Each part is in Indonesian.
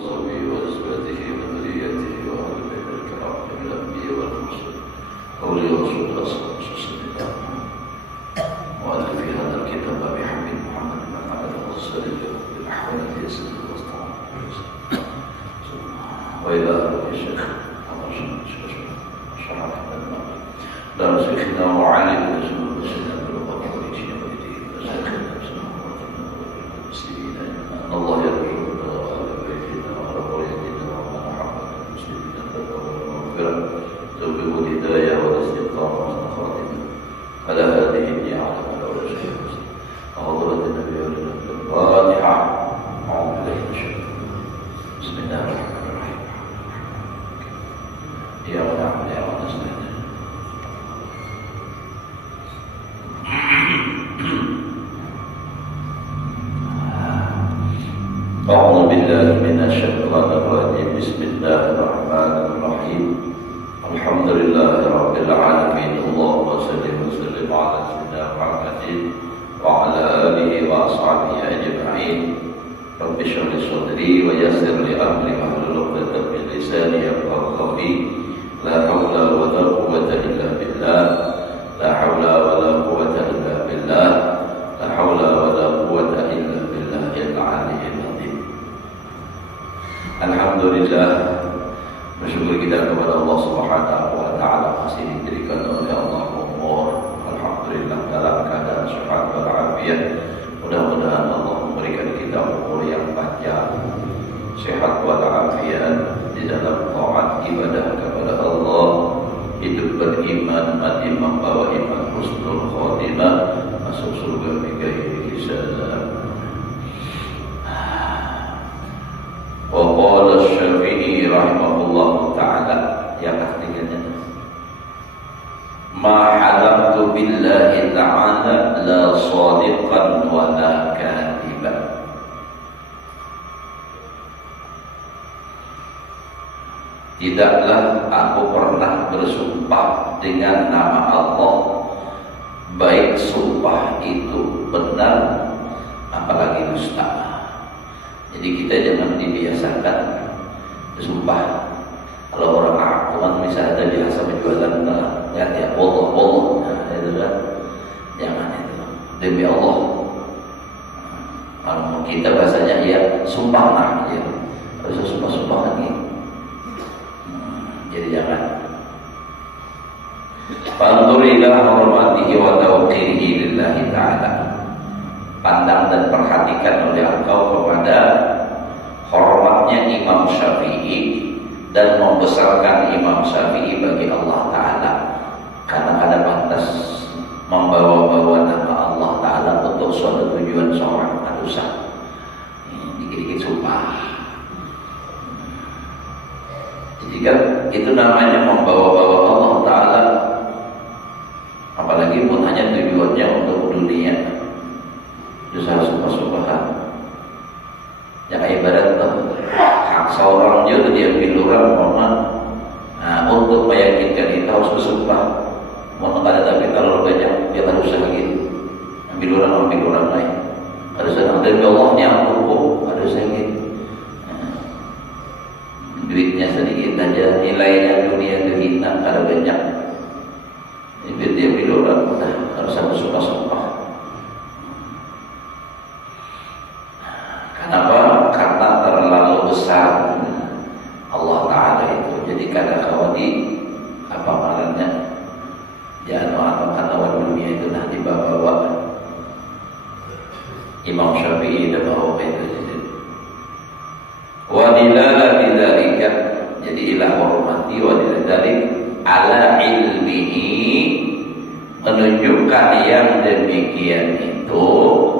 وصحبه وأزواجه وذريته وأهل بيت الكرام من الأنبياء والمرسلين أولياء رسول الله صلى الله عليه وسلم وألف في هذا الكتاب بحمد محمد بن عبد الرسول بالأحوال التي وإلى الشيخ شرح dan syekhna wa'alim dan seluruh masyarakat berbagai kondisi yang berdiri masyarakat dan seluruh muslimin Allah ya Rasulullah wa ala baikina wa ala baikina wa ala Muhammad muslimin dan berbagai tawfiq hidayah wa istiqamah wa khatimah ala hadhihi ni'am ala rasulillah hadirat nabi al-Fatihah a'udzu billahi minasyaitanir rajim bismillahirrahmanirrahim ya Allah ya Allah أعوذ بالله من الشيطان الرجيم بسم الله الرحمن الرحيم الحمد لله رب العالمين اللهم صل وسلم على سيدنا محمد وعلى آله وأصحابه أجمعين رب اشرح لي صدري ويسر لي أمري واحلل عقدة من لساني يفقهوا قولي لا حول ولا قوة إلا بالله لا حول ولا قوة إلا بالله لا حول ولا قوة إلا بالله العلي العظيم. Alhamdulillah, bersyukur kita kepada Allah Subhanahu wa taala masih diberikan oleh Allah umur. Alhamdulillah dalam keadaan sehat walafiat. Mudah-mudahan Allah memberikan kita umur yang panjang, sehat walafiat di dalam taat ibadah kepada Allah, hidup beriman, mati membawa iman, husnul khotimah, masuk surga bighairi hisab. Wa qala Asy-Syafi'i rahimahullahu ta'ala yang artinya ma halamtu billahi ta'ala la shadiqan wa la kadiban. Tidaklah aku pernah bersumpah dengan nama Allah baik sumpah itu benar apalagi dusta. Jadi kita jangan dibiasakan bersumpah. Kalau orang Arab misalnya biasa berjualan ya Allah, nah, itu kan jangan itu demi Allah. Kalau kita bahasanya ya sumpah nah ya harus sumpah lagi. Jadi jangan. Fanzur ila hurmatihi wa tawqirihi lillahi ta'ala. Pandang dan perhatikan oleh engkau kepada hormatnya Imam Syafi'i dan membesarkan Imam Syafi'i bagi Allah Ta'ala, karena ada pantas membawa-bawa nama Allah Ta'ala untuk suatu tujuan seorang manusia. Dikit-dikit sumpah. Jadi kan itu namanya membawa-bawa Allah Ta'ala, apalagi pun hanya tujuannya untuk dunia. Dosa sumpah-sumpahan yang ibarat hak seorang juga diambil orang mohon. Nah, untuk meyakinkan kita harus bersumpah. Mohon ada tapi kalau banyak dia harus sakit. Ambil orang lain. Harus ada dari Allah ni aku harus sakit. Duitnya sedikit saja, nilainya dunia itu hina kalau banyak. Duit dia ambil orang harus ada sumpah-sumpah. Kenapa? Karena terlalu besar Allah Ta'ala itu. Jadi kadang-kadang apa namanya jangan dunia itu nanti dibawa Imam Syafi'i dan bawa itu. Wa dilalati dzalika, jadi ilah hormati wa dilalati ala ilmihi, menunjukkan yang demikian itu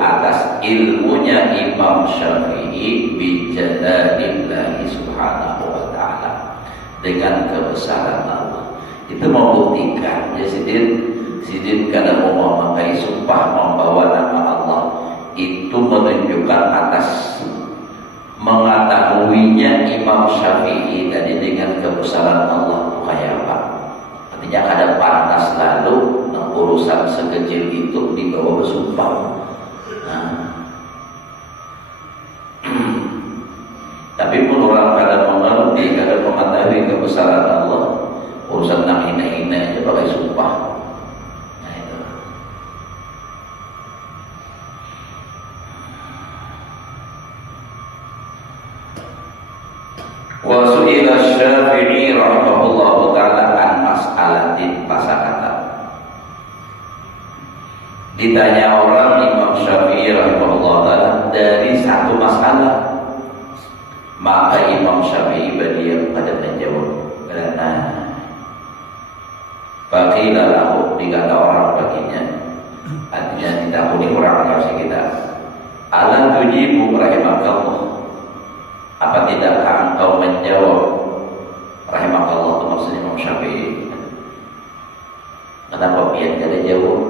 atas ilmunya Imam Syafi'i bijalalillahi subhanahu wa ta'ala, dengan kebesaran Allah. Itu membuktikan ya Sidin kadang mau memakai sumpah membawa nama Allah, itu menunjukkan atas mengetahuinya Imam Syafi'i tadi dengan kebesaran Allah kayak apa. Artinya ada pantas lalu urusan sekecil itu dibawa bersumpah. Nah. Tapi pun orang kadang mengerti, kadang mengetahui kebesaran Allah, urusan nak hina-hina aja pakai sumpah. Nah itu. Wa su'ila Syafi'i rahimahullahu ta'ala an mas'alatin pasakata. Ditanya orang Imam Syafi'i rahimahullahu ta'ala dari satu masalah, maka Imam Syafi'i badiam pada menjawab. Karena bagilah lahu, dikata orang baginya, artinya ditakuni orang kasih kita. Alam tujibu rahimakallah, apa tidakkah engkau menjawab? Rahimakallah itu maksudnya Imam Syafi'i. Kenapa biar tidak jawab?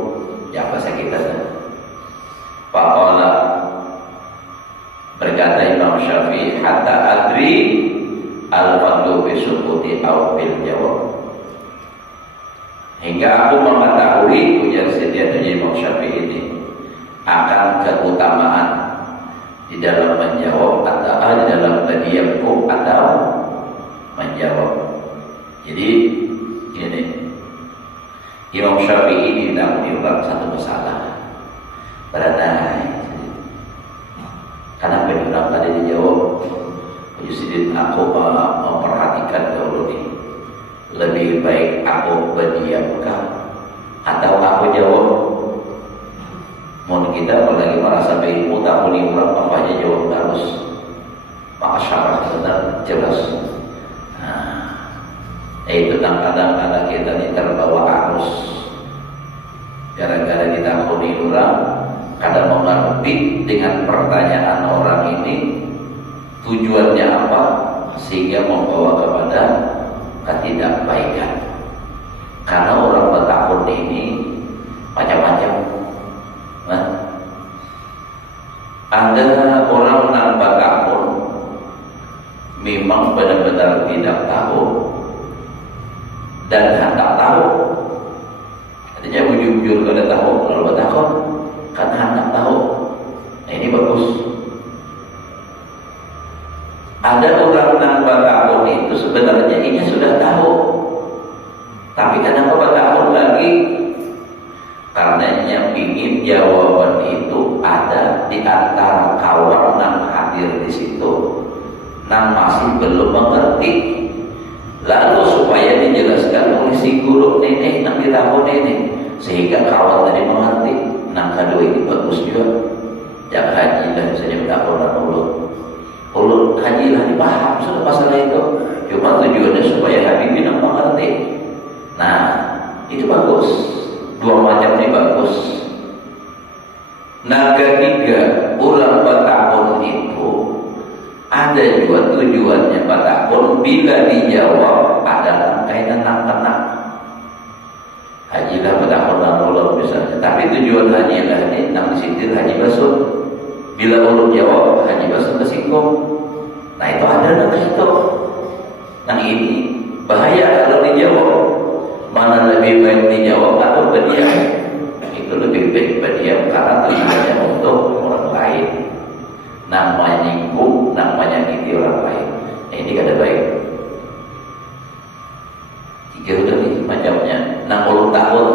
Yang bahasa kita. Faqala, berkata Imam Syafi'i, hatta adri al-fadlu bisukuti aw bil jawab, hingga aku mengetahui, ujar Siti Imam Syafi'i ini, akan keutamaan di dalam menjawab atau di dalam berdiamku atau menjawab. Jadi gini, Imam Syafi'i tidak diulang satu masalah. Berada karena berulang tadi dijawab, Yusudin aku memperhatikan dulu nih, lebih baik aku berdiamkah atau aku jawab? Mohon kita apalagi merasa ilmu tak boleh orang apa aja jawab harus, maka syarah benar jelas. Itu kadang-kadang kita terbawa arus gara-gara kita kuni orang, kadang mengerti dengan pertanyaan orang ini tujuannya apa, sehingga membawa kepada ketidakbaikan. Karena orang bertakun ini macam-macam. Nah, ada orang yang bertakun memang benar-benar tidak tahu dan hendak tahu. Artinya ujung-ujung kada tahu, kalau bertakun kan hendak tahu. Nah, ini bagus. Ada orang yang bertakun itu sebenarnya ini sudah tahu, tapi kenapa bertakun lagi? Karena yang ingin jawaban itu ada di antara kawan yang hadir di situ, yang masih belum mengerti. Lalu supaya dijelaskan oleh si guru nenek yang ditakun ini, sehingga kawan tadi mengerti. Nang kedua ini bagus juga. Yang haji lah misalnya bertakun ulut haji lah dipaham sudah masalah itu. Cuma tujuannya supaya Habibie yang mengerti. Nah itu bagus. Dua macam ini bagus. Nah ketiga, ulang bertakun itu ada juga tujuannya bertakun bila dijawab ada kaitan kena. Hajilah bertakun dan ulang misalnya, tapi tujuan hajilah ini nang disindir haji basuh. Bila ulang jawab haji basuh tersinggung. Nah itu ada nang itu. Nang ini bahaya kalau dijawab. Mana lebih baik dijawab atau berdiam? Itu lebih baik berdiam karena tujuannya untuk orang lain. Namanya nyinggung, namanya ngiti orang lain. Nah, ini kada baik. Tiga udah nih macamnya. 60 tahun,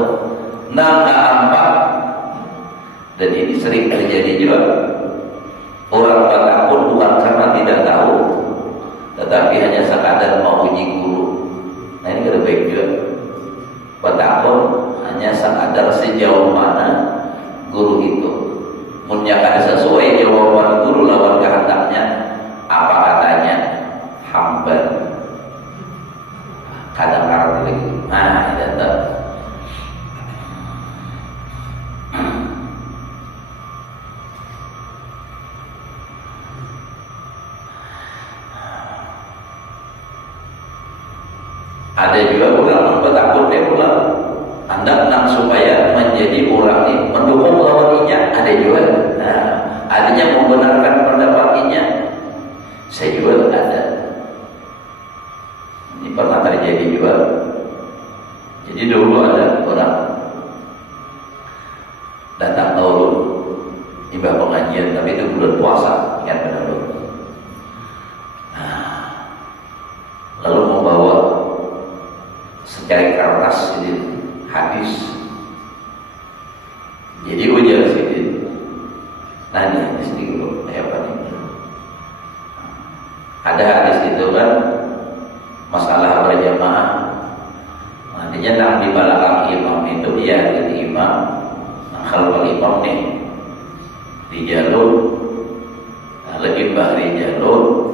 64, dan ini sering terjadi juga. Orang bertakun bukan karena tidak tahu, tetapi hanya sekadar mau uji guru. Nah ini kada baik juga. Bertakun hanya sekadar sejauh mana guru itu menyampaikan sesuai jawaban guru lawan kehendaknya. Apa katanya? Hamba. Kadang-kadang lagi. Nah, itu tak. Ada juga orang bertakun dia pula hendak nak supaya menjadi orang ini mendukung lawannya. Ada juga. Nah, adanya membenarkan pendapatnya. Saya juga ada. Ini pernah terjadi juga. Jadi dulu ada orang datang tahun ibadah pengajian, tapi itu bulan puasa, ingat benar dulu. Nah, secari kertas jadi hadis. Jadi ujar Sidin nanya hadis dulu apa nih? Ada hadis itu kan masalah berjamaah. Artinya nak di belakang imam itu dia jadi imam. Nah, kalau imam nih di jalur, nah, lebih bahri jalur,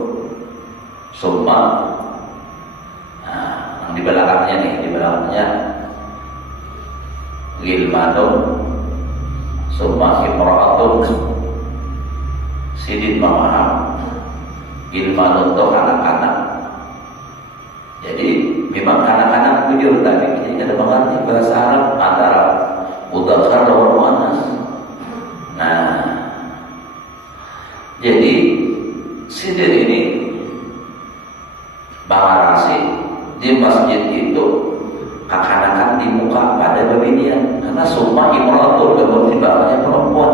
summa. Nah, di belakangnya nih, di belakangnya gilmanun, summa imra'atun. Sidin memaham gilmanun itu anak-anak. Jadi memang anak-anak bujur tadi. Jadi ada mengerti bahasa Arab antara mudzakkar dan muannas. Nah, jadi Sidin ini Bangarasi di masjid itu kekanakan di muka pada babinian karena semua imratul kebetulan perempuan.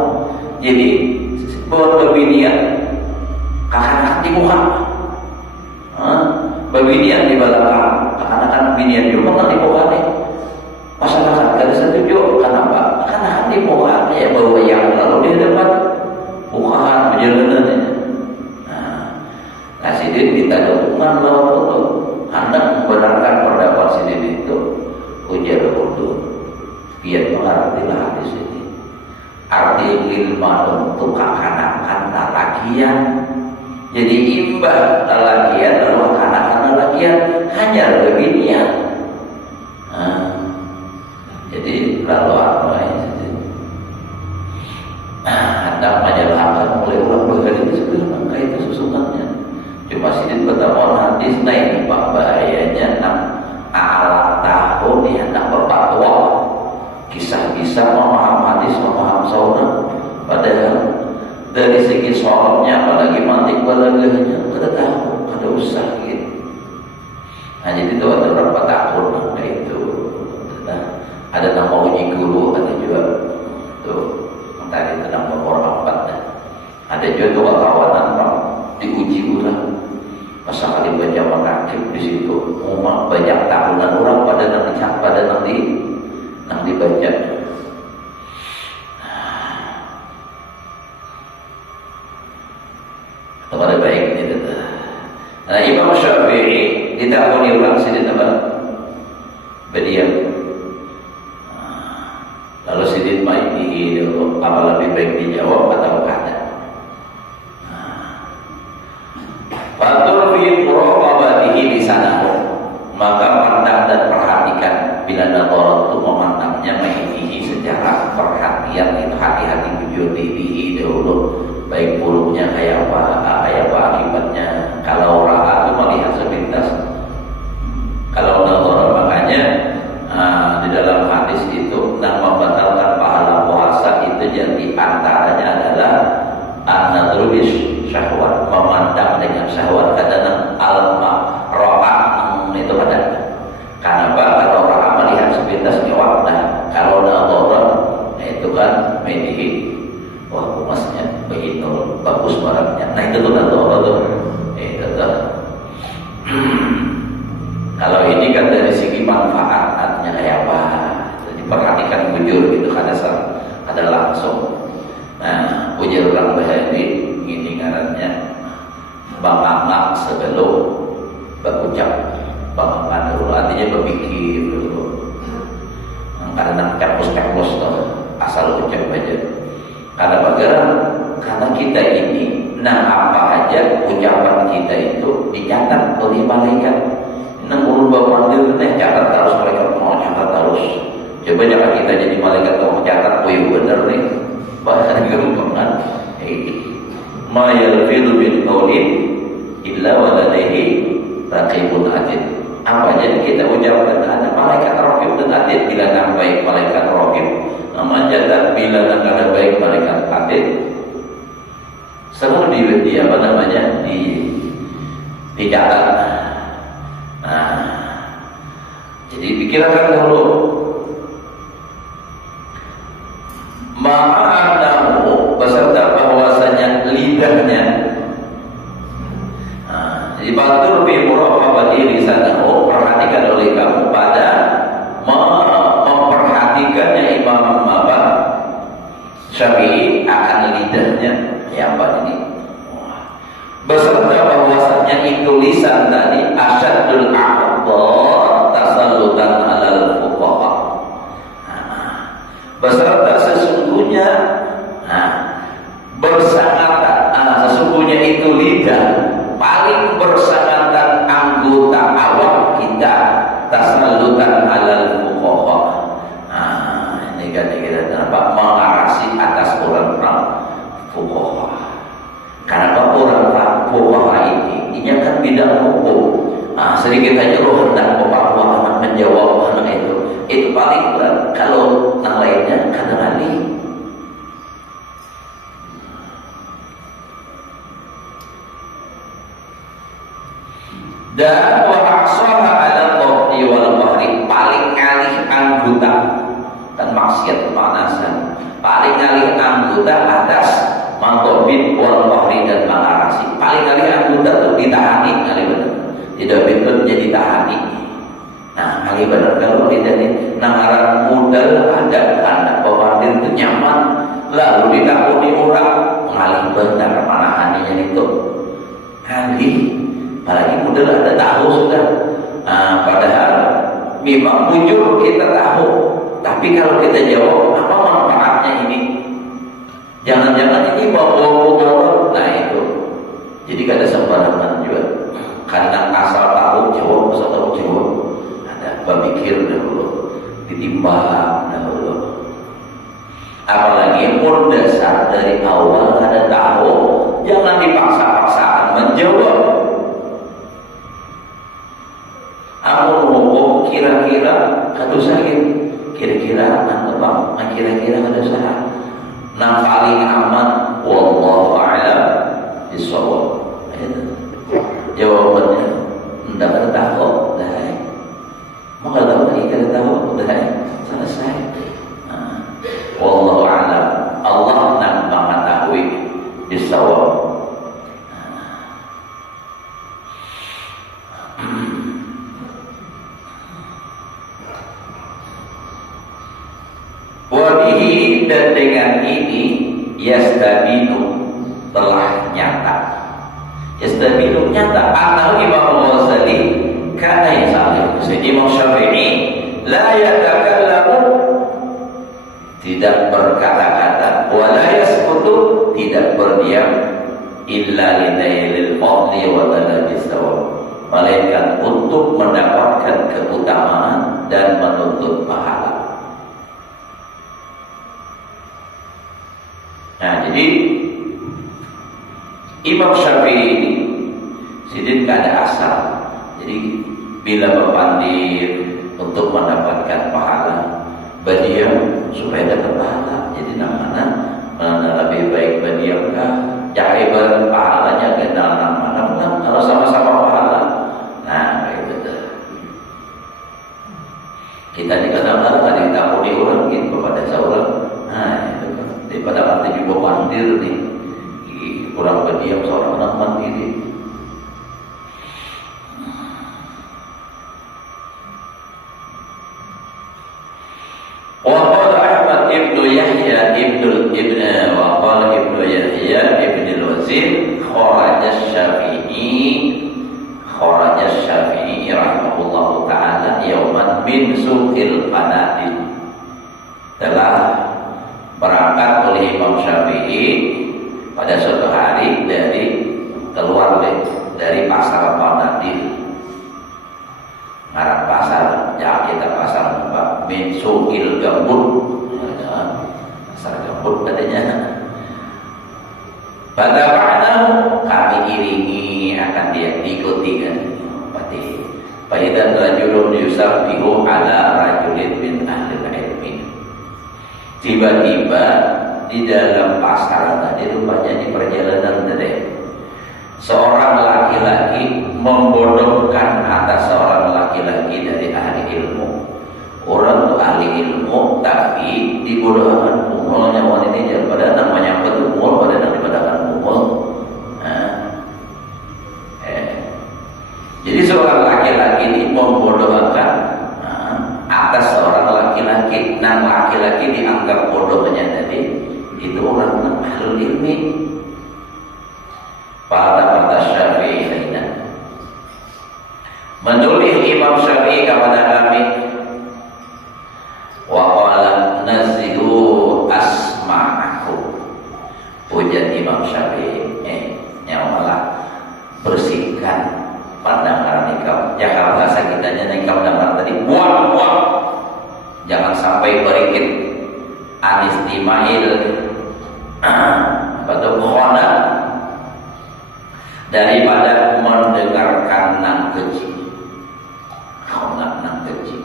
Jadi buat babinian kekanakan di muka, babinian di belakang, kekanakan babinian juga nggak di muka nih. Masyarakat kada setuju, kenapa? Kekanakan di muka ya bawa yang lalu di depan bukaan perjalanannya. Nah, Sidin minta dukungan lalu hendak membenarkan pendapat Sidin itu ujar urdu biar mengerti hadis ini. Arti ilmu untuk kekanakan lalakian. Jadi imbah lalakian lalu kekanakan lalakian hanya beginian. Jadi lalu apa ini? Hendak menjelaskan mulai ulang begini sebenarnya maka itu susunannya. Cuma Sidin bertemu hadis naik pak bahayanya alat tahun dia hendak berfatwa kisah-kisah memaham hadis memaham sunnah padahal dari segi sholatnya apalagi mantik balagahnya kada tahu kada usah gitu. Nah jadi itu ada berapa tahun maka itu ada nama uji guru ada juga tuh tadi itu nama nomor 4 ada juga tuh kawanan pak diuji ulang masa kali baca menakib di situ umat banyak tahunan orang pada nanti dibaca. Kepada baik itu. Nah Imam Syafi'i ditakoni ulang Sidin apa? Berdiam. Lalu Sidin maiki apa lebih baik dijawab atau kada? Fatur fi muraqabatihi lisanahu, maka pandang dan perhatikan bila nadarat itu memandangnya mainihi secara perhatian itu hati-hati bujur diri dahulu baik buruknya kayak apa akibatnya. Kalau ra'a itu melihat sepintas, kalau nadarat makanya di dalam hadis itu dan membatalkan pahala puasa itu jadi antaranya adalah an-nadru syahwat, memandang dengan syahwat. Kadang al-ra'ah itu ada. Kenapa? Kalau ra'ah melihat sepintas nyawab, nah kalau nadarat itu kan medihi, wah emasnya begitu bagus barangnya. Nah itu tuh nadarat tuh. Kalau ini kan dari segi manfaat artinya kayak apa? Jadi perhatikan bujur itu ada langsung. Nah, ujar orang bahari ini ngarannya bangamak sebelum berucap. Bangamak dulu artinya berpikir dulu. Karena capus-capus asal ucap aja. Karena kita ini, nah apa aja ucapan kita itu dicatat oleh malaikat. 60 bapak catat terus mereka mau catat terus. Coba jangan kita jadi malaikat mau catat, oh iya bener nih. Bahkan gampang ma yalfidu min qawlin illa wa ladaihi raqibun atid. Apa aja kita ucapkan ada malaikat raqib dan atid. Bila nak baik malaikat raqib, nama catat. Bila nak ada baik malaikat atid, selalu di apa namanya dicatat. Nah, jadi pikirkan dulu ma'anahu beserta bahwasanya lidahnya. Nah, jadi batur bi muraqabati lisanahu, perhatikan oleh kamu pada memperhatikannya Imam Syafi'i akan lidahnya yang apa ini, beserta bahwasanya itu lisan tadi asyadul aqdar tasallutan alal fuqaha, beserta sesungguhnya bersangatan, sesungguhnya itu lidah paling bersangatan anggota awak kita tasallutan alal fuqaha. Ini kan kenapa mengarasi atas orang-orang fuqaha. Karena orang fuqaha ini kan bidang hukum. Sedikit aja lo hendak bapak anak menjawab anak itu paling berat. Kalau yang lainnya kadang ahli. Dan wa'asaha ala dhahri wal bahri, paling ngalih anggota dan maksiat pemanasan, paling ngalih anggota atas mantobit wal bahri dan mengarasi, paling ngalih anggota itu ditahani, ngalih benar tidak betul jadi tahani. Nah ngalih benar kalau tidak nih nangaran modal ada anak pemandir itu nyaman, lalu ditakuni orang ngalih benar mana haninya itu ngalih. Apalagi modal ada tahu sudah. Padahal memang bujur kita tahu, tapi kalau kita jawab apa manfaatnya ini? Jangan-jangan ini bawa motor. Nah itu. Jadi kada sembarangan juga. Karena asal tahu jawab, asal tahu jawab. Ada berpikir dahulu, ditimbang dahulu. Apalagi pun dasar dari awal ada tahu, jangan dipaksa-paksaan menjawab. Amun hukum kira-kira kadu sakit, kira-kira nang kira-kira kada salah, nang paling aman wallahu a'lam bishawab. Jawabannya ndak ada tahu, dah. Mau kalau lagi kada tahu, dah selesai. Wallahu a'lam. Allah nak mengetahui bishawab. Wabihi, dan dengan ini yastabinu, telah nyata. Yastabinu nyata. Atau Imam Ghazali kana yasalih. Jadi Imam Syafi'i la yatakallamu, tidak berkata-kata, wa la yaskutu, tidak berdiam, illa lidailil fadli wa talabis sawab, melainkan untuk mendapatkan keutamaan dan menuntut pahala. Nah, jadi Imam Syafi'i ini sidin kada asal. Jadi bila berpandir untuk mendapatkan pahala, berdiam supaya dapat pahala. Jadi mana lebih baik berdiamkah? Cari pahalanya ke dalam mana? Kalau sama-sama pahala. Nah, baik betul. Kita dikatakan tadi tahu di orang gitu kepada seorang. Nah, itu kan. Daripada arti juga pandir nih, kurang berdiam seorang anak mandiri. Waqala Ahmad ibnu Yahya ibnu Yahya ibn al-Wazir kharaja Syafi'i rahimahullahu ta'ala yauman min suqil Qanadil, telah berangkat oleh Imam Syafi'i pada suatu hari keluar dari pasar Qanadil. Ngarang pasar, ya kita pasar min suqil Gambut, pasar Gambut katanya. Pada mana kami iringi, akan dia diikuti kan. Faidan rajulun yusabbihu ala rajulin min ahli ilmi. Tiba-tiba di dalam pasar tadi, rupanya di perjalanan tadi, seorang laki-laki membodohkan atas seorang laki-laki dari ahli ilmu. Orang tuh ahli ilmu tapi dibodohkan. Umulnya wanita ini pada namanya apa tuh umul, pada daripada umul. Jadi seorang laki-laki ini membodohkan atas seorang laki-laki. Nah, laki-laki dianggap bodohnya tadi itu orang ahlul ilmi. Pada Syafi'i lainnya menulis Imam Syafi'i kepada kami, wa qala nazihu asma'akum. Pujian Imam Syafi'i, nyawalah bersihkan pandangan nikam. Ya kalau bahasa kitanya nikam dan tadi buang. Jangan sampai berikit anistimail atau khona daripada mendengarkan nang keji. Khona nang keji.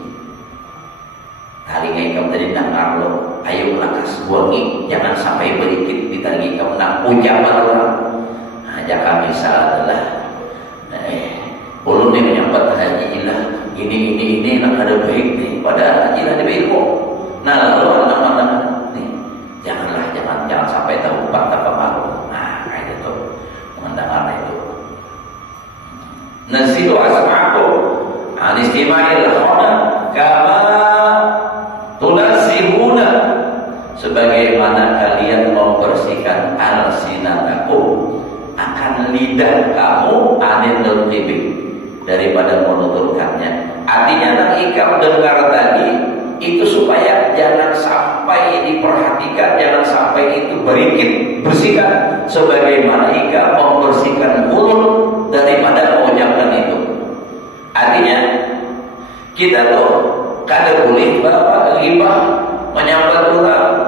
Tali ngikam tadi nang arlo, ayo lakas buangi, jangan sampai berikit ditagi kamu nang ucapan orang. Jangan bisa adalah ulun ini menyambat haji ilah ini nak ada baik nih pada haji ilah di ilmu. Nah lalu anak-anak nih jangan sampai tahu fakta pengaruh. Nah kayak itu mendengar itu. Nasidu asma'akum anistimail khona kama tunasihuna, sebagaimana kalian membersihkan alsinatakum akan lidah kamu anil tibi daripada menuturkannya. Artinya nak ikam dengar tadi itu supaya jangan sampai diperhatikan, jangan sampai itu berikit, bersihkan sebagaimana ikam membersihkan mulut daripada mengucapkan itu. Artinya kita tuh kada boleh bawa ghibah menyambat orang.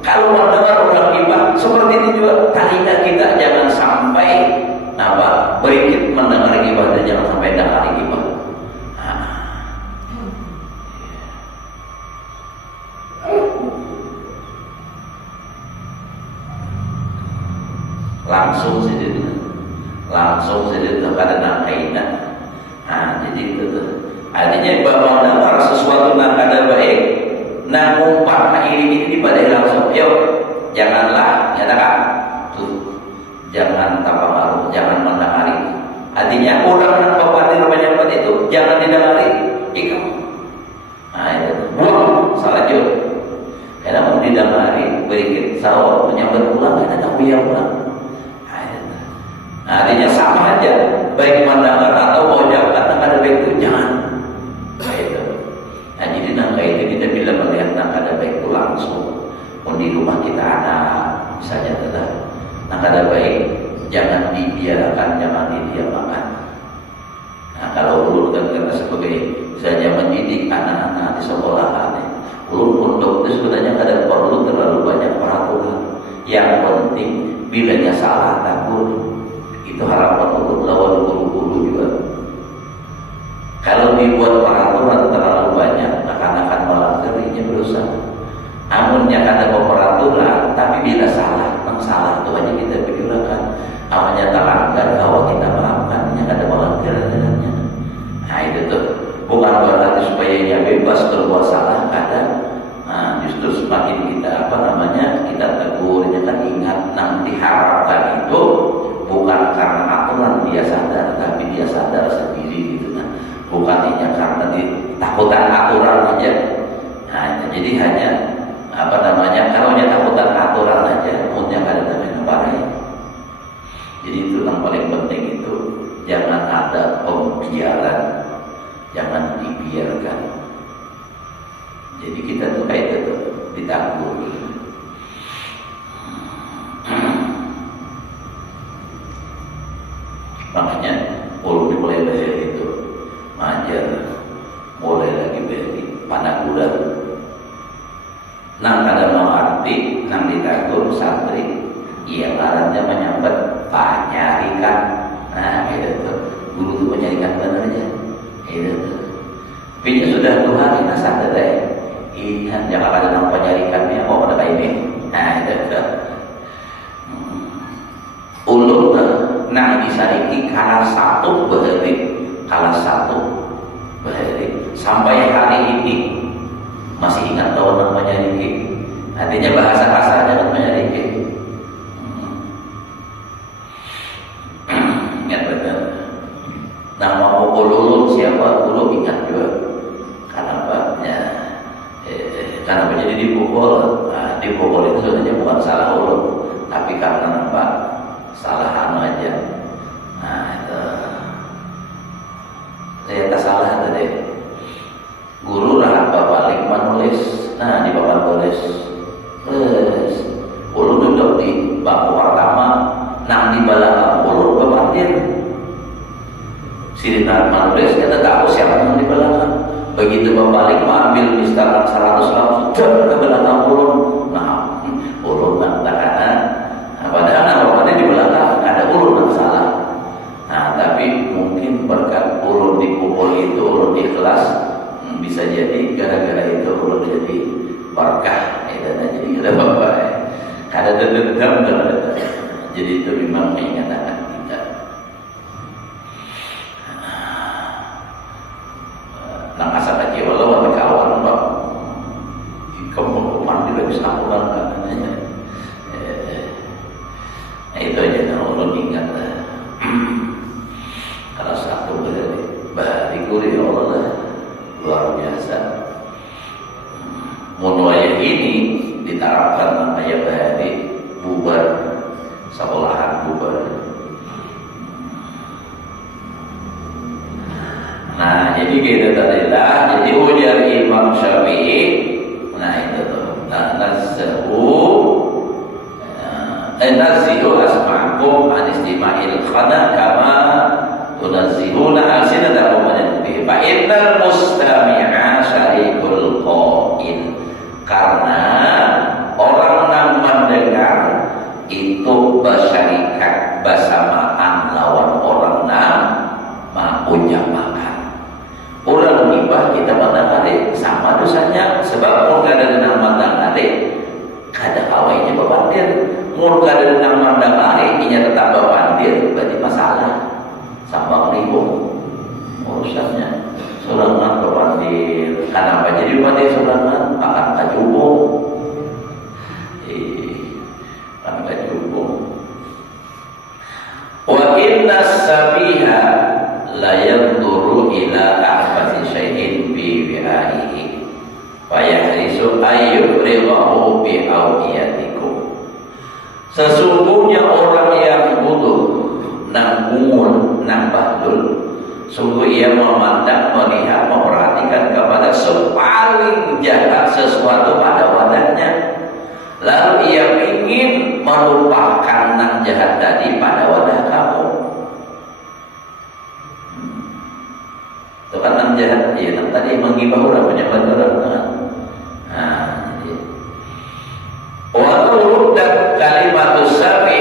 Kalau mendengar orang ghibah seperti itu juga telinga kita jangan sampai berikit mendengar ghibah dan jangan sampai dengar ghibah. langsung saja kepada nangkainan. Jadi itu tuh. Artinya bahwa mendengar sesuatu yang kada baik, namun parna ini pada langsung. Yuk, janganlah nyatakan tuh, jangan tapaharu, jangan mendengari. Artinya orang yang bapatir menyambat itu jangan didengari. Ikam. Itu buang salah jauh. Karena mau didengari berikit sawah menyambat pulang, ada tak biar pulang. Artinya sama aja, baik mendengar atau mengucapkan ada baik itu jangan. Jadi nangka itu kita bila melihat nangka ada baik itu langsung. Pun di rumah kita ada misalnya adalah nangka ada baik, jangan dibiarkan, jangan didiamkan. Kalau ulun kan sebagai saja mendidik anak-anak di sekolahan, ulun untuk itu sebenarnya kada perlu terlalu banyak peraturan. Yang penting bilanya salah takut. Itu harapan untuk lawan guru-guru juga. Kalau dibuat peraturan terlalu banyak, akan melanggar ini berusaha. Amunnya ada peraturan, tapi bila salah, salah itu hanya kita pikirkan. Amunnya terlanggar, kalau kita maafkan, hanya ada melanggar jalannya. Itu tuh bukan berarti supaya ia bebas berbuat salah, ada. Justru semakin kita kita tegurnya kan ingat nanti harapkan itu bukan karena aturan dia sadar, tapi dia sadar sendiri gitu kan. Bukan hanya karena takutan aturan aja. Jadi hanya kalau hanya takutan aturan aja, punya kada namanya barai. Jadi itu yang paling penting itu jangan ada pembiaran, jangan dibiarkan. Jadi kita tuh kayak itu ditakur. Makanya ulun mulai dari itu majar, mulai lagi dari panakuda. Nang kada mau arti, nang ditakur santri, ia ngarannya menyambat panyarikan. Itu tuh guru tuh menyarikan benar aja. Itu tuh. Tapi sudah Tuhan kita sadar ingat jangan ada nang panyarikannya mau pada kayak ini. Itu tuh. Ulun nang disariki kalah satu bahari sampai hari ini masih ingat tahun namanya Riki. Artinya bahasa kasarnya namanya Riki. Ingat betul. Nama pukul ulun siapa? Ulun ingat juga. Kenapa? Ya, kenapa jadi dipukul? Nah, dipukul itu sebenarnya bukan salah ulun, tapi karena apa? Salah aja. Nah itu saya tak salah tadi. Guru rahat balik menulis. Nah di papan tulis, ulun duduk di bangku pertama, nang di belakang ulun berpandir. Si menulis kita tahu siapa yang di belakang. Begitu berbalik mengambil misalkan 100 langsung ke belakang ulun. Nah ulun mengatakan, padahal nama di belakang ada ulun yang salah. Nah tapi mungkin berkat ulun dipukul itu ulun ikhlas, bisa jadi gara-gara itu ulun jadi berkah. Jadi ada apa? Ada dendam terhadap. Jadi itu memang mengingatkan kita. Nang asa kaji walau ada kawan bang, kamu mandi lagi sakulan katanya. Itu aja yang ulun ingat. Kalau satu bariku ya Allah luar biasa. Mulai ini diterapkan ayat bahari bubar sekolahan bubar. Nah jadi gitu tadi lah. Jadi ujar Imam Syafi'i. Nah itu tuh. Nazihu asma'akum an istima'il khana kama tunazihuna alsinatakum an bihi fa innal mustami'a syarikul qail. Karena orang yang mendengar itu bersyarikat bersamaan lawan orang yang mengucapkan. Orang ngibah kita mendengar sama dosanya, sebab orang ada yang mendengar kada awalnya berpandir. Murka dan nang mandangari inya tetap berpandir, berarti masalah sambang ribung urusannya. Sulangan berpandir, kenapa jadi berpandir sulangan? Makan kajubung, makan kajubung. Wa inna sabiha la yanduru ila ahfasi syai'in bi wi'aihi wa yahrisu ayyufridahu bi awiyatikum. Sesungguhnya orang yang butuh nang umur nang bahdul, sungguh ia memandang, melihat, memperhatikan kepada sepaling jahat sesuatu pada wadahnya, lalu ia ingin melupakan nang jahat tadi pada wadah kamu. Itu kan nang jahat, ya nang tadi menggibah orang, menyebut orang. Nah, walau dan kalimatus sabi,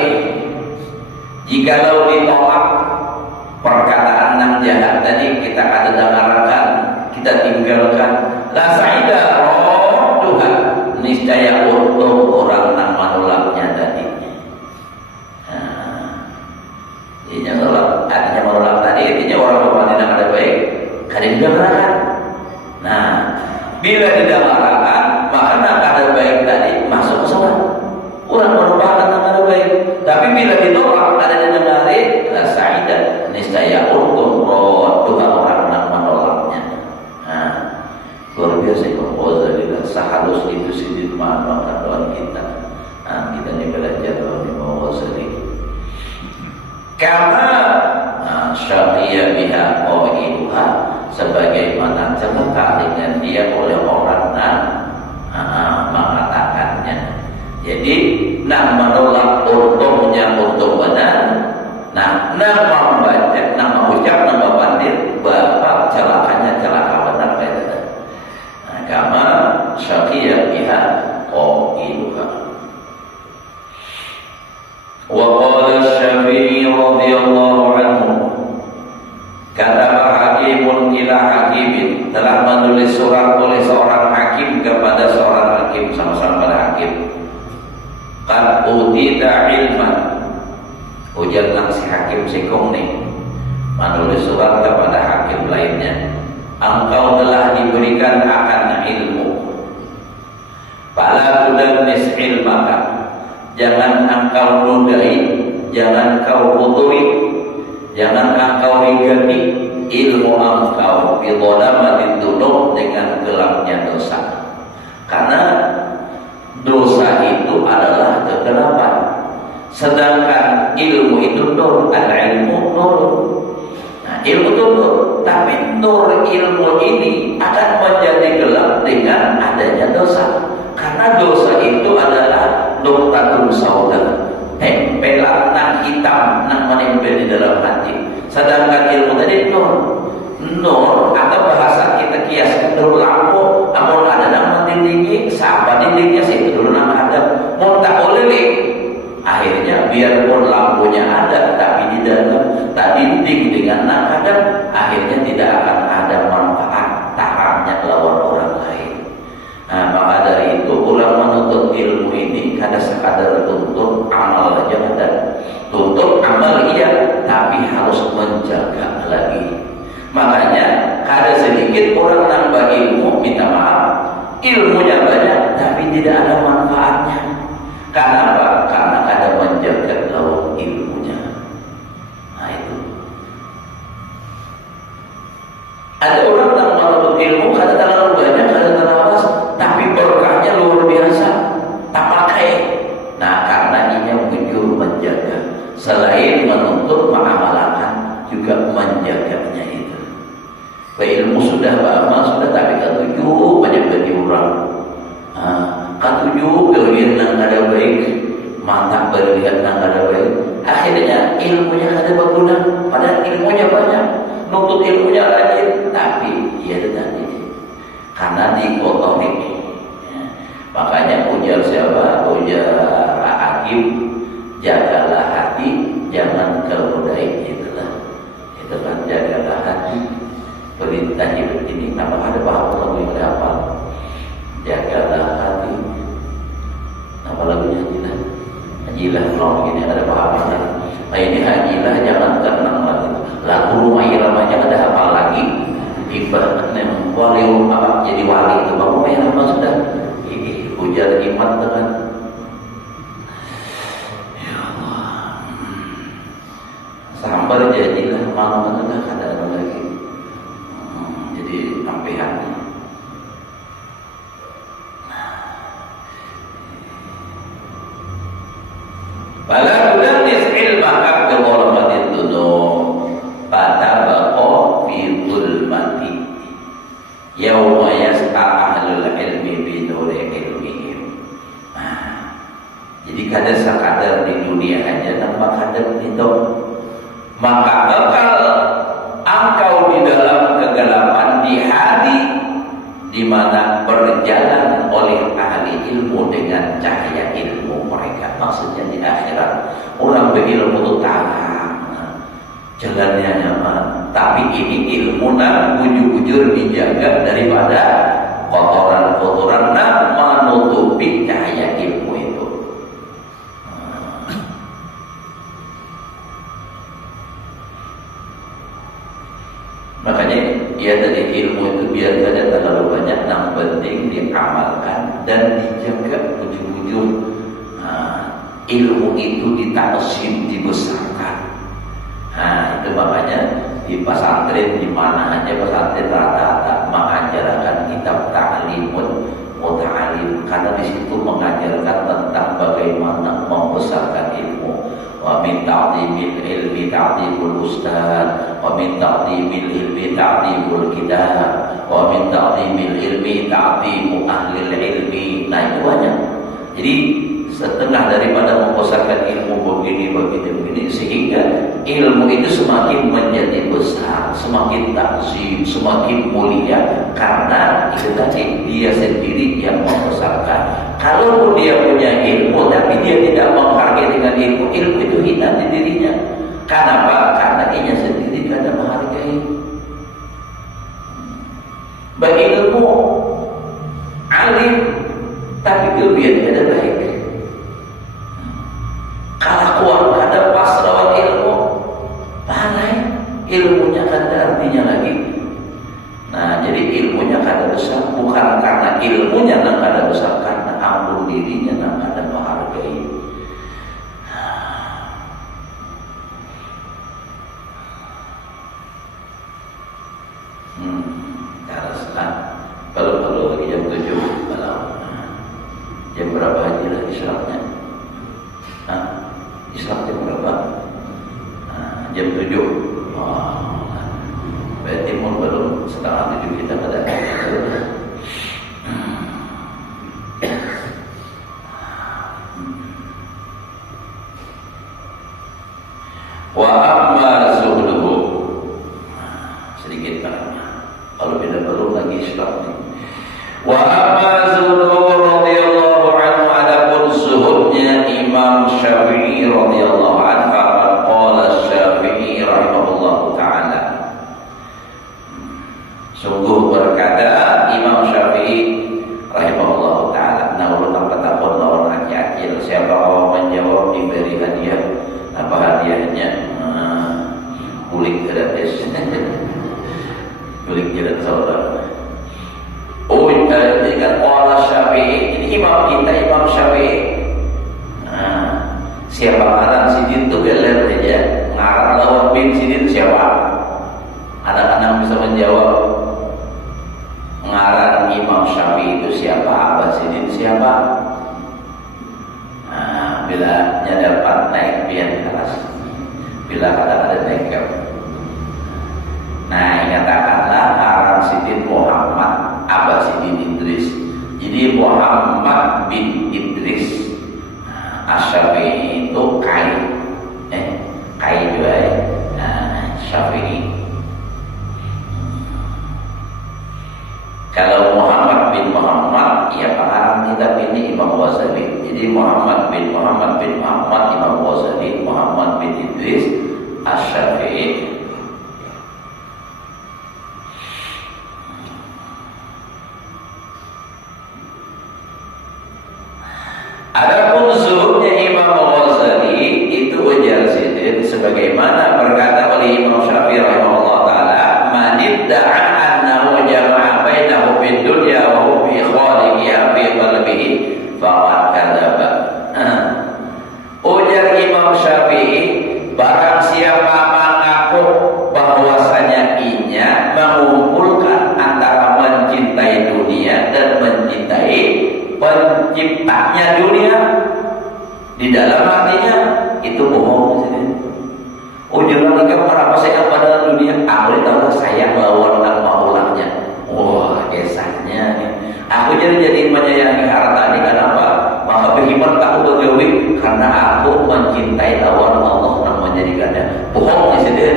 jikalau ditolak perkataan nang jahat tadi kita ada dengarkan, kita tinggalkan, la sa'ida Tuhan, niscaya untung orang nang menolaknya tadi. Ini menolak, artinya menolak tadi, artinya orang berpandang yang ada baik, kadang didengarkan. Nah, bila didengarkan, maka nang ada baik tadi masuk ke sholat. Orang merupakan nang ada baik, tapi bila ditolak ada yang dengarin, la sa'ida, niscaya untung Tuhan orang nang menolaknya. Nah, luar biasa kalau sehalus itu sidin maka doa kita. Nah, kita ini belajar doa Imam Ghazali. Karena syaqiyya biha qailuha, sebagaimana celaka dengan dia oleh orang yang mengatakannya. Jadi nak menolak untungnya untung benar. Nah, nama membaca, nama ucap, nama pandir, bapak celakanya celaka benar benar. Nah, kama syaqiyya biha qailuha. Wa qala Syafi'i radhiyallahu anhu, kata hakimun ila hakimin, telah menulis surat oleh seorang hakim kepada seorang hakim, sama-sama pada hakim. Qad utita ilman, ujar nang si hakim sikong nih, menulis surat kepada hakim lainnya, engkau telah diberikan akan ilmu, fala tudannis ilmaka, jangan engkau nodai, jangan kau kotori, jangan engkau rigati ilmu engkau bidolamatin dunub, dengan gelapnya dosa. Karena dosa itu adalah kegelapan, sedangkan ilmu itu nur, al-ilmu nur. Nah, ilmu itu nur, tapi nur ilmu ini akan menjadi gelap dengan adanya dosa. Karena dosa itu adalah nuktatun sauda, tempelan nang hitam nang menempel di dalam hati. Sedangkan ilmu tadi nur, nur atau bahasa kita kias nur lampu, amun ada nang mendindingi, sahabat dindingnya sih dulu nang ada, mau tak oleh. Akhirnya biarpun lampunya ada, tapi di dalam tak dinding dengan nang ada, akhirnya tidak akan ada manfaat terangnya lawan orang lain. Nah, maka dari itu orang menuntut ilmu ini kada sekadar tuntut amal aja, ada tuntut amal iya, tapi harus menjaga lagi. Makanya kada sedikit orang nambah ilmu, minta maaf, ilmunya banyak tapi tidak ada manfaatnya. Kenapa? Karena kada menjaga lawan ilmunya. Nah itu. Ada orang yang menuntut ilmu kada terlalu banyak, kada terlalu, tapi berkahnya luar biasa, tak pakai. Nah, karena ini bujur menjaga, selain menuntut mengamalkan, juga menjaganya itu. Ilmu sudah, amal sudah, tapi ketujuh banyak bagi orang. Ketujuh kelebihan yang ada baik, mata berlihat yang ada baik. Akhirnya ilmunya kada berguna, padahal ilmunya banyak, nuntut ilmunya rajin, tapi ia tadi karena dikotori. Makanya ujar siapa? Ujar Hakim, jagalah hati, jangan kemudahin. Itulah, itu kan jagalah hati. Perintah hidup ini, nama ada paham lagu yang ada apa? Jagalah hati. Nama lagunya Hajilah. Hajilah kalau begini ada pahamnya. Nah ini Hajilah jangan tenang lagi. Lagu rumah iramanya ada hafal lagi. Ibaratnya wali apa jadi wali itu bang rumah irama sudah. Ujar iman dengan ya Allah. Sambar jadilah malam itu kada ada lagi. Jadi sampean. Bala tudanis ilmaka bi dhulmatin dunub, fatabqa fi dhulmati yauma yasqa ahlul ilmi bi nuri ilmihim. Jadi kada sekadar di dunia aja tanpa kadar itu, maka bakal engkau di dalam kegelapan di hari di mana berjalan oleh ahli ilmu dengan cahaya ilmu mereka. Maksudnya di akhirat orang berilmu itu terang, jalannya nyaman, tapi ini ilmu nak bujur-bujur dijaga daripada kotoran-kotoran nak menutupi cahaya ilmu itu. Makanya ya tadi ilmu itu biar saja terlalu banyak, yang penting diamalkan dan dijaga bujur-bujur. Ilmu itu ditaksim, dibesarkan. Nah itu makanya di pesantren di mana aja pesantren rata-rata mengajarkan kitab ta'limun muta'alim, karena di situ mengajarkan tentang bagaimana membesarkan ilmu. Wa min ta'dhimil ilmi ta'dhimul ustaz, wa min ta'dhimil ilmi ta'dhimul kitab, wa min ta'dhimil ilmi ta'dhimu ahlil ilmi. Nah itu banyak. Jadi setengah daripada membesarkan ilmu begini sehingga ilmu itu semakin menjadi besar, semakin takzim, semakin mulia, karena itu tadi dia sendiri yang membesarkan. Kalau dia punya ilmu tapi dia tidak menghargai dengan ilmu, ilmu itu hina di dirinya. Kenapa? Karena dia sendiri tidak menghargai. Bagi ilmu alim tapi kelebihannya ada baik. Kelakuan kada pas lawan ilmu, palai ilmunya kada artinya lagi. Nah jadi ilmunya kada besar bukan karena ilmunya yang kada besar, karena ampun dirinya yang kada menghargai. 7 malam. Jam berapa haji lah Islamnya? Islam jam berapa? Jam 7. Berarti baru setengah 7 kita pada wa amma zuhduhu, sedikit kalau beda belum lagi Islam nih. Wa amma zuhduhu radhiyallahu anhu, adapun zuhudnya Imam Syafi'i radhiyallahu anhu, qala Syafi'i rahimahullahu ta'ala, sungguh berkata Imam Syafi'i rahimahullahu ta'ala, nah ulun apa tahun lawan aki-aki, siapa awak menjawab diberi hadiah. Apa hadiahnya? Kulit gratis. Kulit gratis saudara. Oh, ini kan qala Syafi'i. Ini imam kita, Imam Syafi'i. Siapa ngaran sidin itu geler aja. Ngaran lawan bin sidin siapa? Anak-anak bisa menjawab. Ngaran Imam Syafi'i itu siapa? Abah sidin siapa? Bila dapat naik pian keras, bila ada bengkel. Nah, katakanlah Aram Sidin Muhammad, Abah Sidin Idris. Jadi Muhammad bin Idris. Asy-Syafi'i itu kai juga ya. Syafi'i. Kalau Muhammad bin Muhammad, ya pengarang kitab ini Imam Ghazali. Jadi Muhammad bin Muhammad bin Muhammad, Imam Ghazali, Muhammad bin Idris, Asy-Syafi'i. Adapun zuhudnya Imam Ghazali itu wajar sidin, sebagaimana berkata oleh Imam Syafi'i rahimahullah ta'ala, manidda'a annahu jama'a bainahu fid dunya wa huwa fi khaliqiha fi qalbihi faqad kadzaba. Ujar Imam Syafi'i, barang siapa mengaku bahwasanya inya mengumpulkan antara mencintai dunia dan mencintai penciptanya dunia di dalam hatinya, itu bohong. Ujuran nikah para sayang pada dunia, aku tahu sayang lawan dan maulahnya. Wah, kisahnya nih. Aku jadi menyayangi harta ini karena apa? Maka berkhidmat aku bergawi karena aku mencintai lawan Allah dan menjadikannya. Bohong di sini.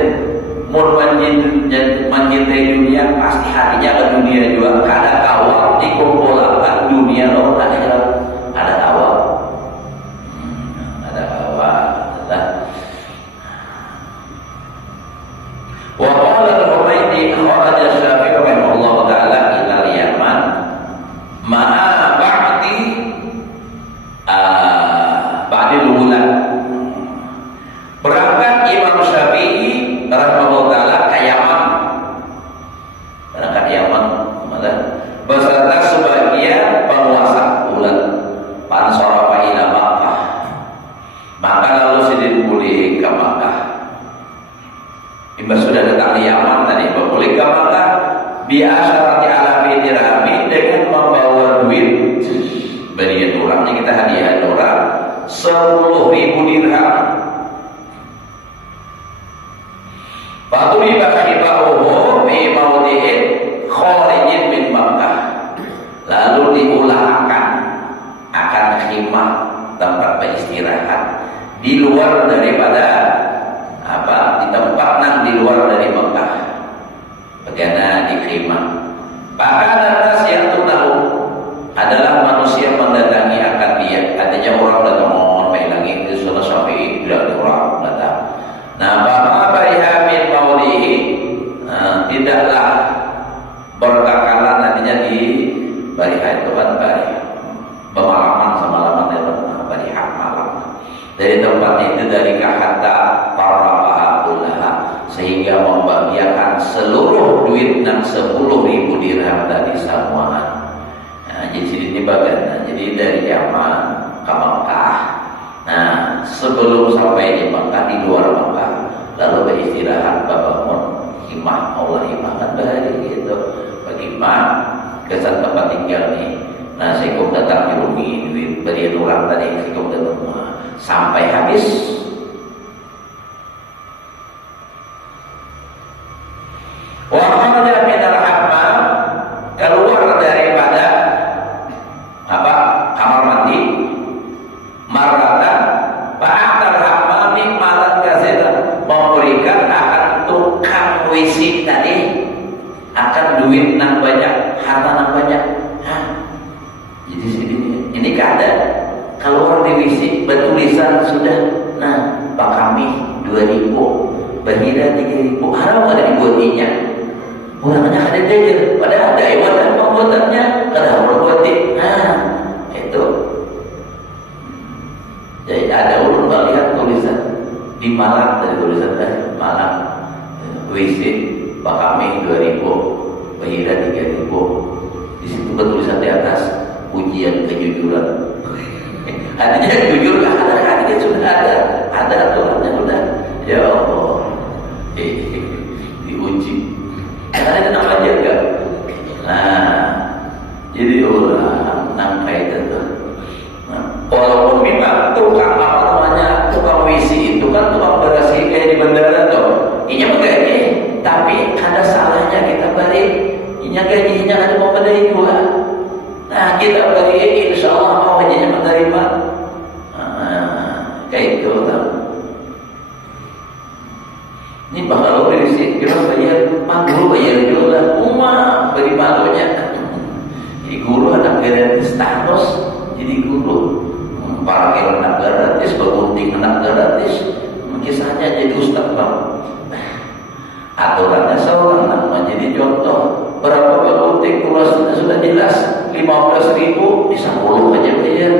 Mau mencintai dunia, pasti hatinya ke dunia juga. Kada kawal dikumpulkan dunia lawan ada kawal. Ada kawal. Wa qala al-Humaydi kharaja Syafi'i rahimahullah ta'ala ila al-Yaman ma'a ba'dil bulan. Berangkat Imam Syafi'i rahimahullah ta'ala ke Yaman. Berangkat Yaman beserta sebagian penguasa bulan Pansarafa ila Makkah. Maka lalu sidin pulih ke Makkah. Iba sudah datang di Yaman tadi, boleh ke Makkah biasarati alafi dirhami, dengan membawa duit berikan orangnya, kita hadiah orang 10.000 dirham. Faturi bakhibahu fi maudhi'in kharijin min Makkah. Lalu diulangkan akan khimah, tempat beristirahat di luar daripada di tempat di luar dari Mekah. Bagaimana di khimah. Bahkan anas yang tahu adalah manusia mendatangi akan dia. Artinya orang datang main lagi di sunnah Syafi'i, tidak orang datang. Nah, bahwa bariha min maulihi, tidaklah berkakalan nantinya di bariha itu kan bariha pemalaman semalaman itu bariha malam. Dari tempat itu dari kahata para kullaha, sehingga membagiakan seluruh duit dan 10.000 dirham tadi samuan. Nah, jadi ini bagian. Jadi dari Yaman ke Makkah. Nah, sebelum sampai di Makkah, di luar Makkah, lalu beristirahat, bangun himah, Allah himah kan bahari gitu. Bagaimana kesan tempat tinggal nih. Nah, sekom datang nyurungi duit berian orang tadi, sekom datang sampai habis. Wa kharaja minal hammam, keluar daripada apa? Kamar mandi. Maratan ba'atal hammami malan kasira, memberikan akan tukang WC tadi akan duit nang banyak, harta nang banyak. Jadi ini keadaan keluar di WC bertulisan sudah, nah Pak kami 2.000, Bahira 3.000, harap ada dibuatinya. Orangnya ada dejer, padahal ada ibadah pembuatannya, kada berbuati. Nah itu. Jadi ada ulun melihat tulisan di Malang, dari tulisan Malang WC Pak kami 2.000, Bahira 3.000. Di situ bertulisan di atas ujian kejujuran. Artinya jujur ada, sudah ada aturannya sudah. Ya Allah, diuji. Karena kenapa jaga? Nah, jadi orang nang kaitan tuh. Walaupun memang tukang tukang WC itu kan tukang berasi kayak di bandara tuh. Ini gaji, tapi ada salahnya kita balik. Ini gajinya ada memberi gua. Nah kita bagi insya Allah mau gajinya menerima. Kayak itu tau. Ini bakal berisi, kita bayar, guru bayar juga, beri malunya. Jadi guru anak gratis, status jadi guru. Parkir anak gratis, bergunting anak gratis. Kisahnya jadi ustaz bang. Aturannya seorang nama jadi contoh. Berapa bergunting luasnya sudah jelas. 15.000 di 10 aja bayar.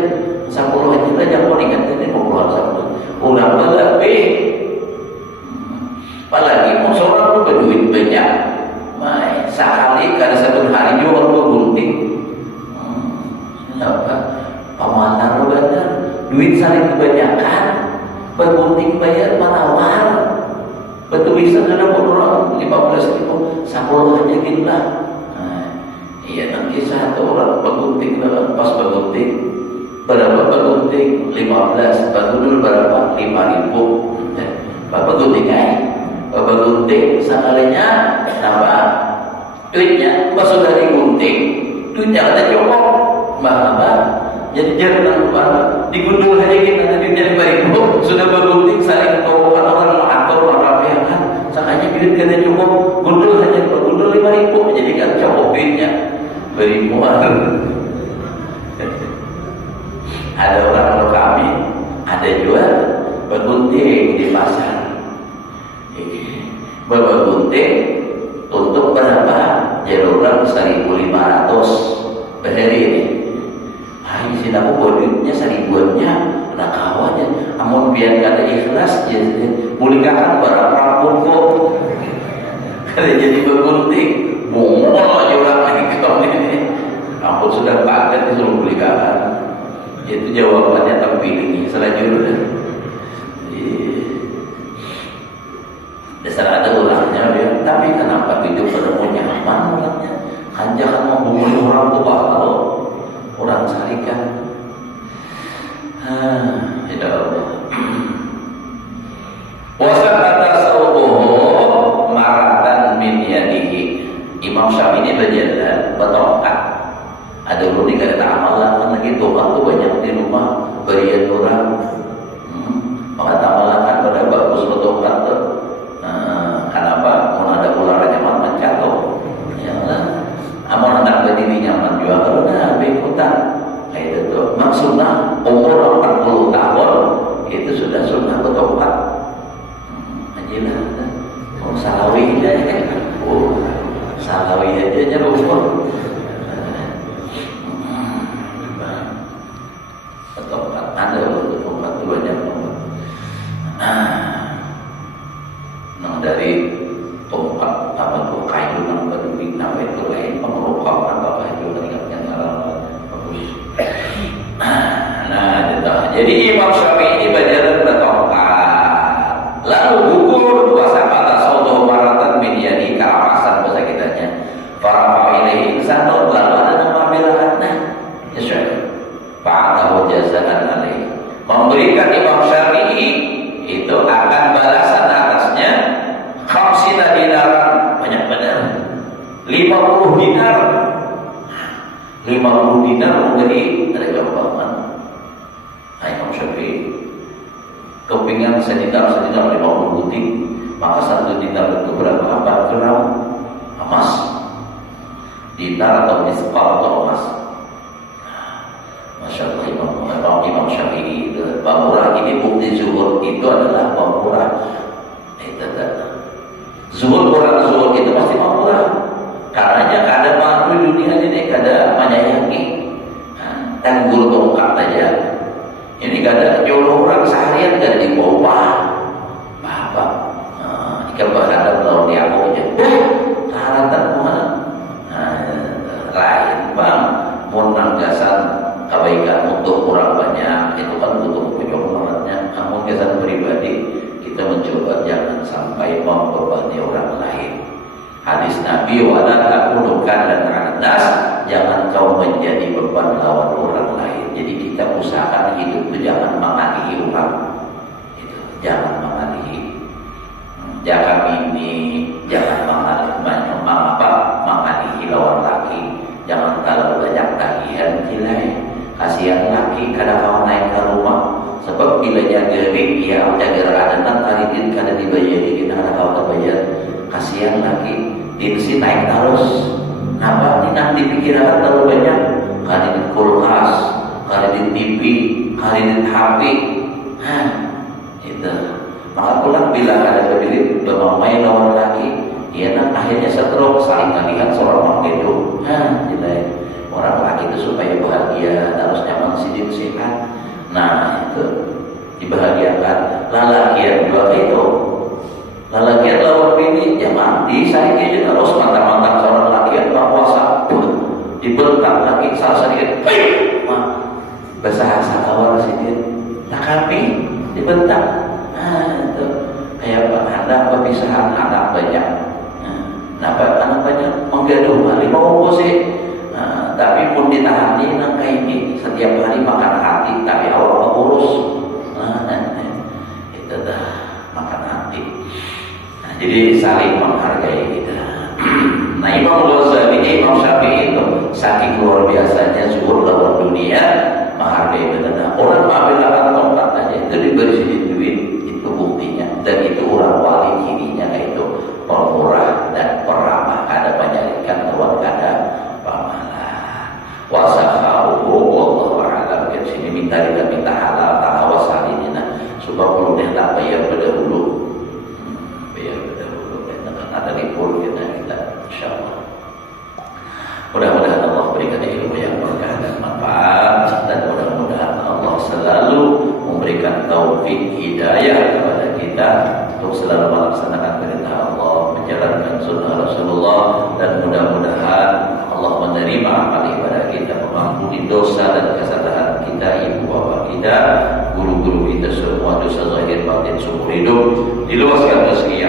10 aja yang mau diganti 50 ulang lebih. Apalagi mau seorang lu berduit banyak, sekali kada satu hari juga lu gunting. Apa? Pamanar lu benar, duit saling kebanyakan, bergunting bayar manawar. Betul bisa ada orang 15.000, 10 aja gitu lah. Iya nanti satu orang bergunting dalam pas bergunting berapa bergunting 15, bergunting berapa 5.000. Bapak gunting Bapak gunting sekalinya apa duitnya pas sudah digunting duitnya ada cukup mbak jadi jangan digundul aja kita duitnya 5.000 sudah bergunting saling kau orang mengatur orang kan sakanya duit kada cukup gundul aja bergundul 5.000 jadi kan cukup duitnya berimuan. Ada orang kami ada jual bergunting di pasar. Bapak gunting untuk berapa? Jaluran 1.500 per hari ini. Ini sih aku duitnya 1.000-nya, ada kawannya. Amun biar kata ikhlas, boleh kan barang rampung kok. Kalau jadi bergunting, bongol aja orang lagi kau ini. Ampun sudah pakai disuruh beli kawan. Itu jawabannya terpilih selanjutnya. Dasar ada ulangnya ya. Tapi kenapa hidup bertemu nyaman ulangnya? Kan jangan membunuh orang tua kalau orang carikan. Ya Allah. Wasa kata sautuhu maratan min yadihi. Imam Syafi'i berjalan bertongkat. Ada dulu di kereta amalan kan lagi tongkat tuh banyak di rumah berian orang. Maka amalan pada bagus bertongkat tuh. Kenapa? Mau ada ular nyaman jatuh. Ya lah. Amun anak berdiri nyaman juga karena berikutan. Kayak itu. Maksudnya umur 40 tahun itu sudah sunnah bertobat. Ajilah. Mau salawi aja ya. Salawi aja nya umur. Bertobat. Ada bertobat itu banyak bertobat. Dari tempat apa tuh kayu yang berduri namanya itu lain pengerokokan apa kayu yang bagus. Nah, jadi Imam Syafi'i ini berjalan bertongkat, lalu gugur puasa mata saudo maratan mediani karapasan bahasa kitanya. Farafa ilaihi insanun, lalu ada nama bilakatna ya syekh fa'atahu jazaan alaihi, memberikan Imam Syafi'i itu akan balasan atasnya khamsina dinaran, banyak benar 50 dinar 50 dinar menjadi ada gambaran. Imam Syafi'i kepingan sedinar 50 putih, maka 1 dinar itu berapa? 4 gram emas, dinar atau misqal atau emas. Masya Allah, Imam Syafi'i pemurah. Ini bukti zuhud itu adalah pemurah. Zuhud, orang zuhud itu pasti pemurah. Karenanya kada mampu dunia ini, kada menyayangi dan guru tongkat aja. Ini kada jodoh orang seharian kada dipopah apa jika berhadap lawan dia aku aja karatan mana lain bang mau nanggasan kebaikan untuk orang banyak itu kan butuh penyokorannya. Namun kesan pribadi kita mencoba jangan sampai membebani orang lain. Hadis Nabi wala takunukan dan anas, jangan kau menjadi beban lawan orang lain. Jadi kita usahakan hidup itu jangan menganihi orang, itu jangan menganihi, jangan menganihi lawan laki, jangan terlalu banyak tagihan kilai. Kasihan laki kadang kau naik ke rumah, sebab bila jaga dia jaga adenan kali kada dibayari kita kada kau terbayar. Kasihan laki dinsi naik terus, apa nang dipikirkan terlalu banyak, kali di kulkas, kali di TV, kali di HP, itu. Maka pulang bila ada kebili bermain lawan laki, ia nak akhirnya stroke, saling kalian seorang itu, jadi orang laki itu supaya bahagia harus nyaman sidik sehat. Nah itu dibahagiakan. Lalakian juga itu. Lalakian lawan bini jangan disaiki juga terus mantap-mantap seorang lakian puasa dibentak lagi salah sedikit. Bahasa awal sedikit. Nah kami dibentak. Itu kayak anak perpisahan anak banyak. Anak banyak menggaduh hari mau sih. Tapi pun ditahani nang kayak ini setiap hari makan hati tapi awal mengurus. Itu dah makan hati. Jadi saling menghargai kita. Nah Imam Ghazali, Imam Syafi'i itu saking luar biasanya zuhud lawan dunia, menghargai benar. Orang ambil akan tempat aja itu diberi sedikit duit, itu buktinya. Dan itu orang wali kirinya itu pemurah dan peramah, kada menyalahkan lawan kada pamalah. Wasakhahu wallahu a'lam. Di sini minta halal tak awas ini nah supaya belum hendak bayar berdahulu. Ada libur kita insyaallah. Mudah-mudahan Allah berikan ilmu yang berkah dan manfaat, dan mudah-mudahan Allah selalu memberikan taufik hidayah kepada kita untuk selalu melaksanakan perintah Allah, menjalankan sunnah Rasulullah, dan mudah-mudahan Allah menerima amal ibadah kita, mengampuni dosa dan kesalahan kita, ibu bapak kita, guru-guru kita semua, dosa zahir batin seumur hidup, diluaskan rezeki